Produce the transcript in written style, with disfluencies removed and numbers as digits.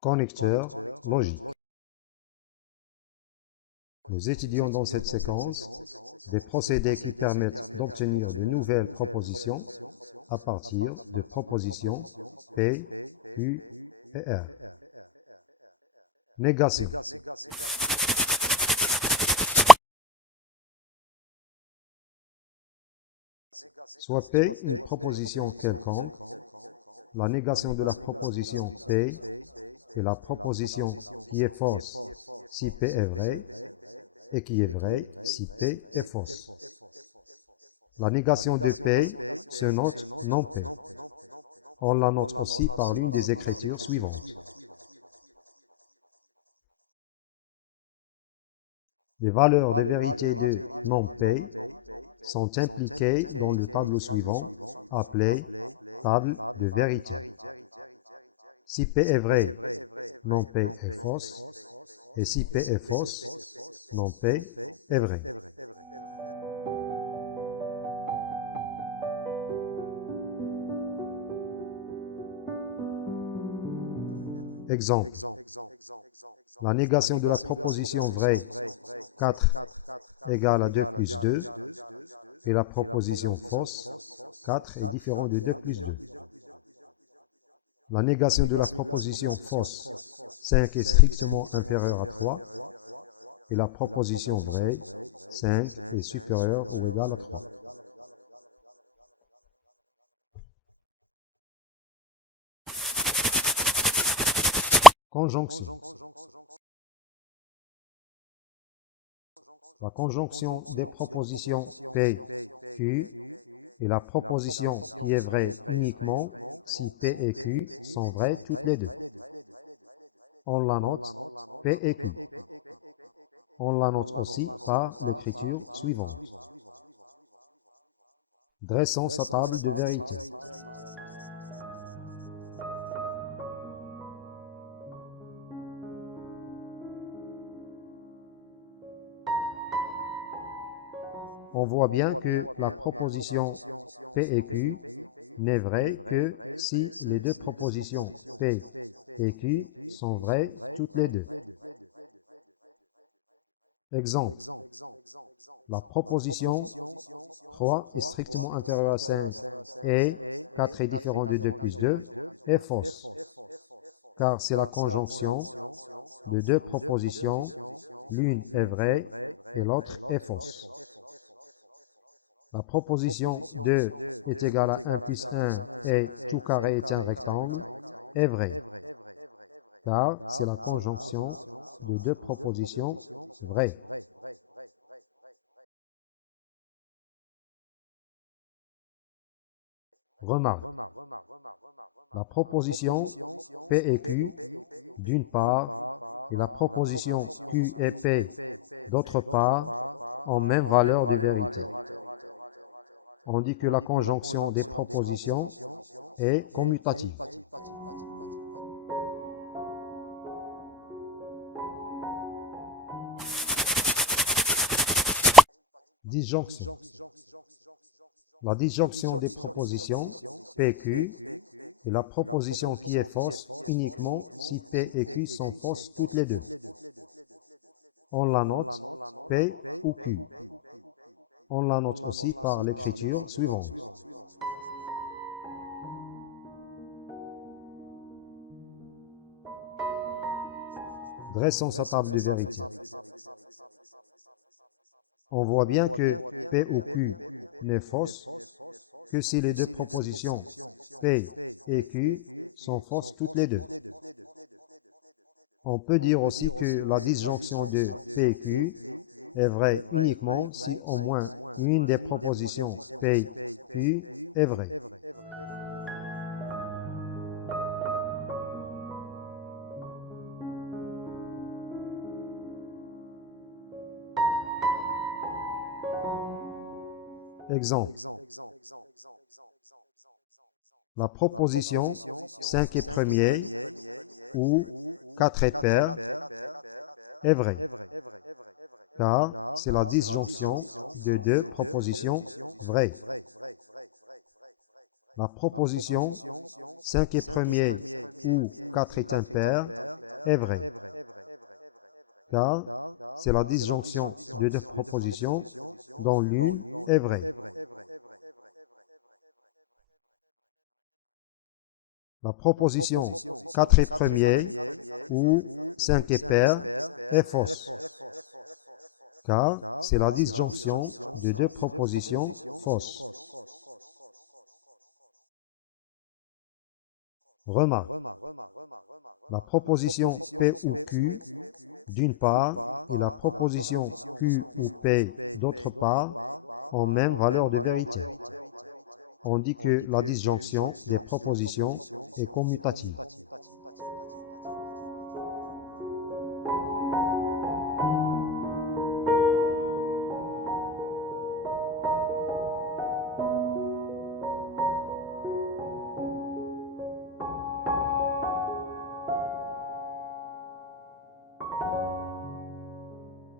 Connecteur logique. Nous étudions dans cette séquence des procédés qui permettent d'obtenir de nouvelles propositions à partir de propositions P, Q et R. Négation. Soit P une proposition quelconque, la négation de la proposition P est la proposition qui est fausse si P est vrai et qui est vraie si P est fausse. La négation de P se note non P. On la note aussi par l'une des écritures suivantes. Les valeurs de vérité de non P sont impliquées dans le tableau suivant, appelé table de vérité. Si P est vrai, non P est fausse, et si P est fausse, non P est vrai. Exemple. La négation de la proposition vraie 4 égale à 2 plus 2 et la proposition fausse 4 est différent de 2 plus 2. La négation de la proposition fausse 5 est strictement inférieur à 3 et la proposition vraie 5 est supérieur ou égal à 3. Conjonction. La conjonction des propositions P, Q est la proposition qui est vraie uniquement si P et Q sont vraies toutes les deux. On la note P et Q. On la note aussi par l'écriture suivante. Dressons sa table de vérité. On voit bien que la proposition P et Q n'est vraie que si les deux propositions P et Q sont vraies toutes les deux. Exemple. La proposition 3 est strictement inférieure à 5 et 4 est différent de 2 plus 2 est fausse, car c'est la conjonction de deux propositions, l'une est vraie et l'autre est fausse. La proposition 2 est égale à 1 plus 1 et tout carré est un rectangle est vraie, car c'est la conjonction de deux propositions vraies. Remarque. La proposition P et Q d'une part et la proposition Q et P d'autre part ont même valeur de vérité. On dit que la conjonction des propositions est commutative. Disjonction. La disjonction des propositions PQ est la proposition qui est fausse uniquement si P et Q sont fausses toutes les deux. On la note P ou Q. On la note aussi par l'écriture suivante. Dressons sa table de vérité. On voit bien que P ou Q n'est fausse que si les deux propositions P et Q sont fausses toutes les deux. On peut dire aussi que la disjonction de P et Q est vraie uniquement si au moins une des propositions P, Q est vraie. Exemple. La proposition 5 est premier ou 4 est pair est vrai, car c'est la disjonction de deux propositions vraies. La proposition 5 est premier ou 4 est impair est vraie, car c'est la disjonction de deux propositions dont l'une est vraie. La proposition 4 est premier ou 5 est pair est fausse, car c'est la disjonction de deux propositions fausses. Remarque, la proposition P ou Q d'une part et la proposition Q ou P d'autre part ont même valeur de vérité. On dit que la disjonction des propositions est commutative.